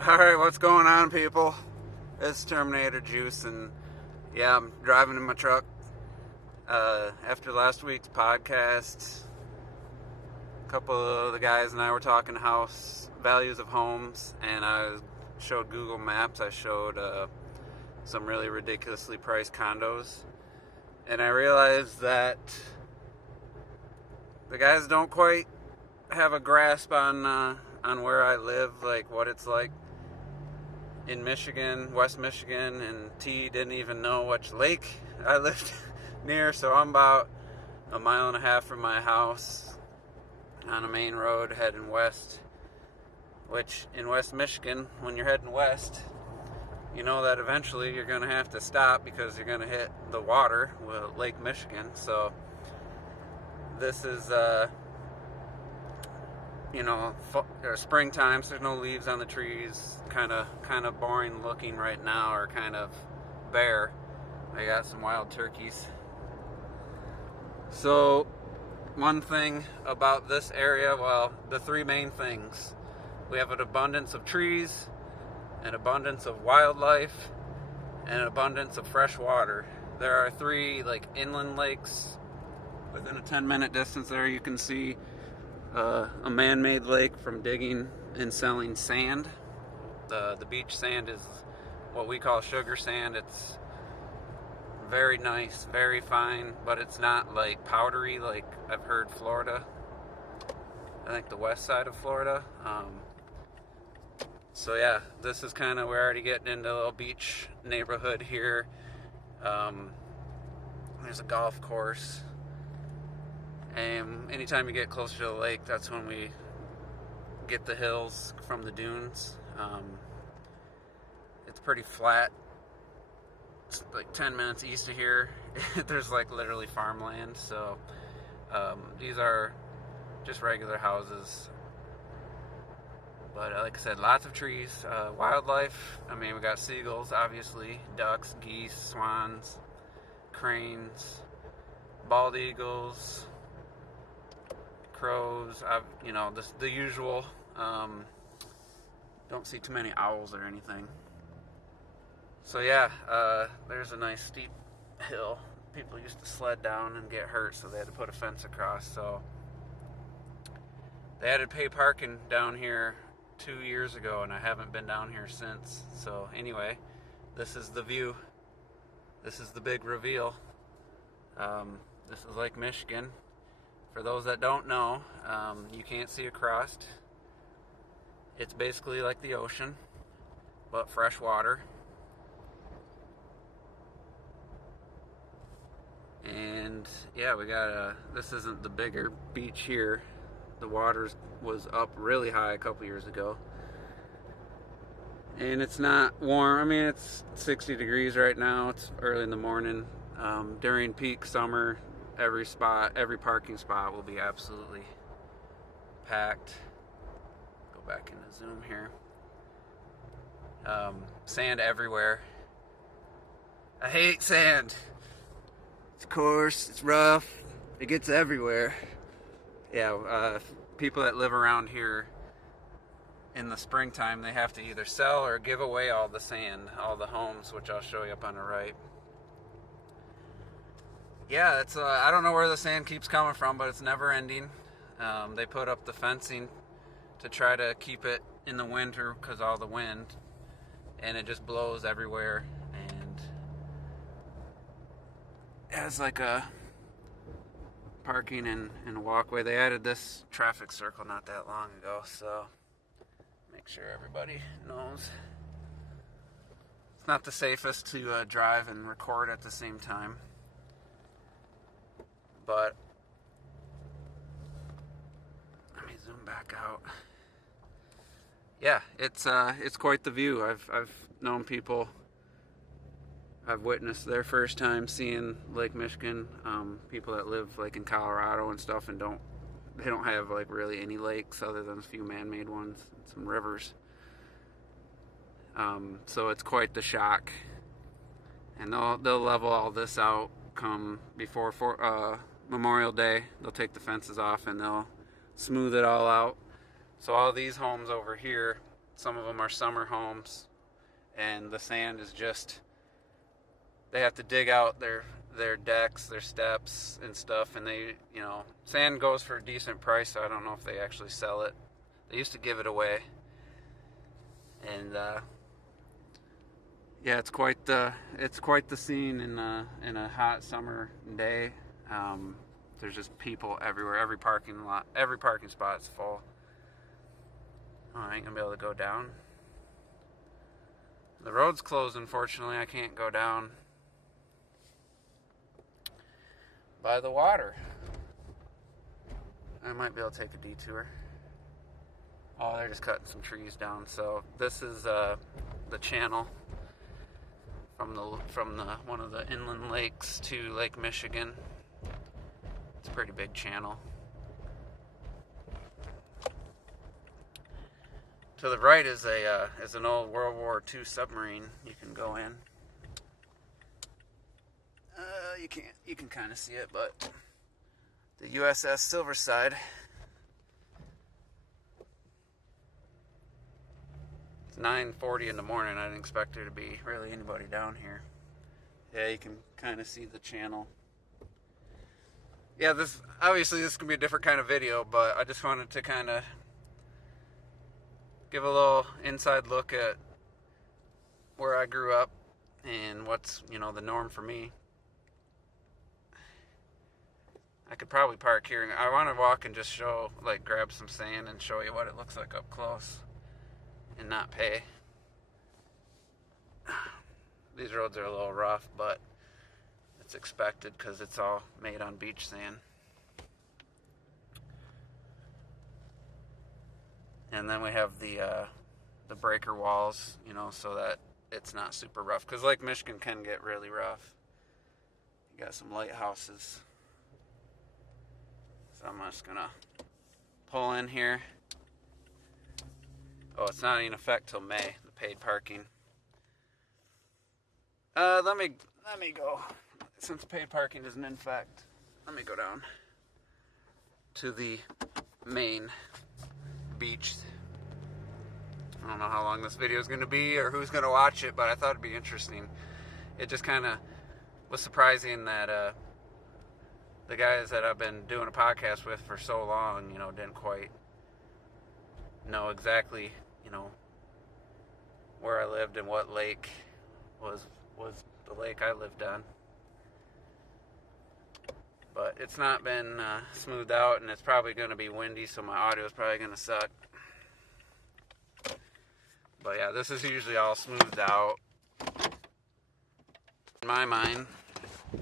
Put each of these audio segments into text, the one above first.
Alright, what's going on, people? It's Terminator Juice, and yeah, I'm driving in my truck. After last week's podcast, a couple of the guys and I were talking house values of homes, and I showed Google Maps. I showed some really ridiculously priced condos, and I realized that the guys don't quite have a grasp on where I live, like what it's like in Michigan, West Michigan, and T didn't even know which lake I lived near, so I'm about a mile and a half from my house on a main road heading west, which in West Michigan, when you're heading west, you know that eventually you're going to have to stop because you're going to hit the water with Lake Michigan. So this is springtime, so there's no leaves on the trees. Kind of boring looking right now, or kind of bare. I got some wild turkeys. So one thing about this area, well, the three main things: we have an abundance of trees, an abundance of wildlife, and an abundance of fresh water. There are three inland lakes within a 10-minute distance. There you can see a man-made lake from digging and selling sand. The beach sand is what we call sugar sand. It's very nice, very fine, but it's not like powdery like I've heard Florida. I think the west side of Florida. So yeah, this is kind of, we're already getting into a little beach neighborhood here. There's a golf course. And anytime you get closer to the lake, that's when we get the hills from the dunes. It's pretty flat. It's like 10 minutes east of here. There's literally farmland. So these are just regular houses. But like I said, lots of trees, wildlife. I mean, we got seagulls, obviously, ducks, geese, swans, cranes, bald eagles, crows, the usual. Don't see too many owls or anything. So yeah, there's a nice steep hill. People used to sled down and get hurt, so they had to put a fence across. So they had to pay parking down here 2 years ago, and I haven't been down here since. So anyway, this is the view. This is the big reveal. This is Lake Michigan. For those that don't know, you can't see across. It's basically like the ocean, but fresh water. And yeah, we got this isn't the bigger beach here. The water was up really high a couple years ago. And it's not warm. I mean, it's 60 degrees right now. It's early in the morning. During peak summer, every parking spot will be absolutely packed. Go back into zoom here. Sand everywhere. I hate sand. It's coarse, it's rough, it gets everywhere. Yeah, people that live around here in the springtime, they have to either sell or give away all the sand, all the homes, which I'll show you up on the right. Yeah, it's I don't know where the sand keeps coming from, but it's never ending. They put up the fencing to try to keep it in the winter because all the wind, and it just blows everywhere. And it's like a parking and walkway. They added this traffic circle not that long ago, so make sure everybody knows. It's not the safest to drive and record at the same time, but let me zoom back out. Yeah, it's quite the view. I've known people. I've witnessed their first time seeing Lake Michigan. People that live in Colorado and stuff, and they don't have really any lakes other than a few man-made ones, and some rivers. So it's quite the shock. And they'll level all this out come before Memorial Day. They'll take the fences off and they'll smooth it all out. So all these homes over here, Some of them are summer homes, and the sand is just, they have to dig out their decks, their steps and stuff, and they, sand goes for a decent price, so I don't know if they actually sell it. They used to give it away. And yeah, it's quite the scene in a hot summer day. There's just people everywhere. Every parking spot's full. Oh, I ain't gonna be able to go down. The road's closed, unfortunately. I can't go down by the water. I might be able to take a detour. Oh, they're just cutting some trees down. So this is the channel from the one of the inland lakes to Lake Michigan. It's a pretty big channel. To the right is an old World War II submarine you can go in. You can kind of see it, but the USS Silverside. It's 9:40 in the morning. I didn't expect there to be really anybody down here. Yeah, you can kind of see the channel. Yeah, this can be a different kind of video, but I just wanted to kind of give a little inside look at where I grew up and what's, the norm for me. I could probably park here. I want to walk and just show, grab some sand and show you what it looks like up close and not pay. These roads are a little rough, but it's expected because it's all made on beach sand. And then we have the breaker walls, so that it's not super rough. Because Lake Michigan can get really rough. You got some lighthouses. So I'm just going to pull in here. Oh, it's not in effect till May, the paid parking. Let me go. Since paid parking isn't in effect, let me go down to the main beach. I don't know how long this video is going to be or who's going to watch it, but I thought it'd be interesting. It just kind of was surprising that the guys that I've been doing a podcast with for so long, didn't quite know exactly, where I lived and what lake was the lake I lived on. But it's not been smoothed out, and it's probably going to be windy, so my audio is probably going to suck. But yeah, this is usually all smoothed out. In my mind,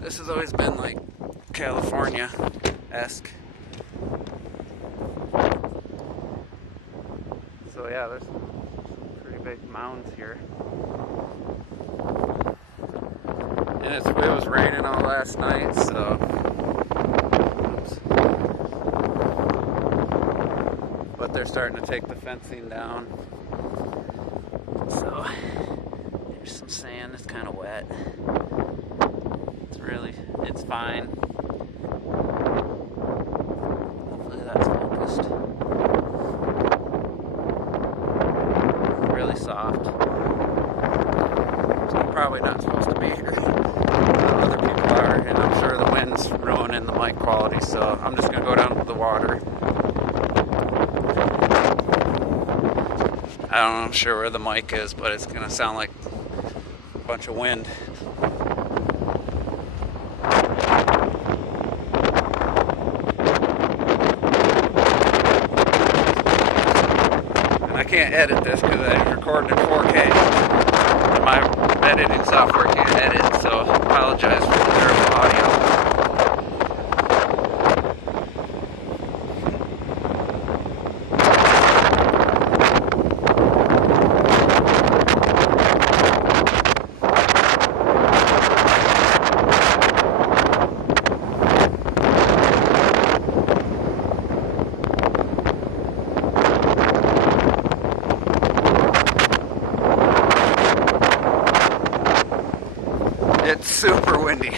this has always been like California-esque. So yeah, there's some pretty big mounds here. And it was raining all last night, so... Oops. But they're starting to take the fencing down. So, there's some sand. It's kind of wet. It's fine. Hopefully that's focused. Really soft. So I'm probably not supposed to be here. Other people are, and I'm sure the wind's ruining the mic quality, so I'm just going to go down to the water. I'm sure where the mic is, but it's going to sound like a bunch of wind. And I can't edit this because I recorded in 4K. And my editing software can't edit, so I apologize for the terrible audio. It's super windy.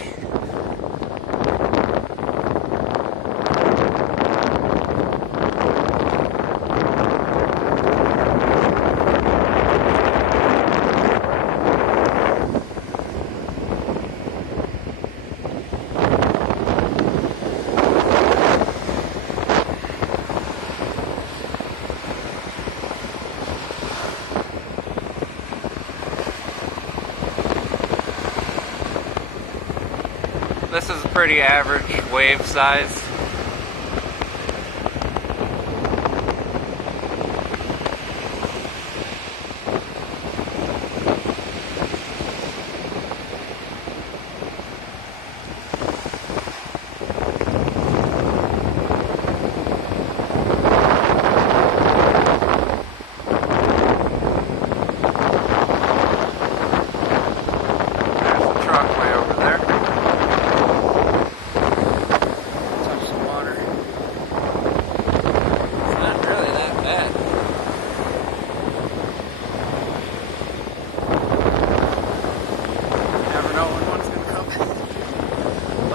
this is a pretty average wave size.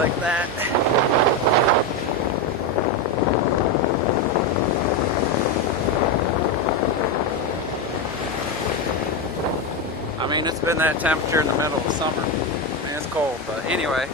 Like that. I mean, it's been that temperature in the middle of summer. I mean, it's cold, but anyway.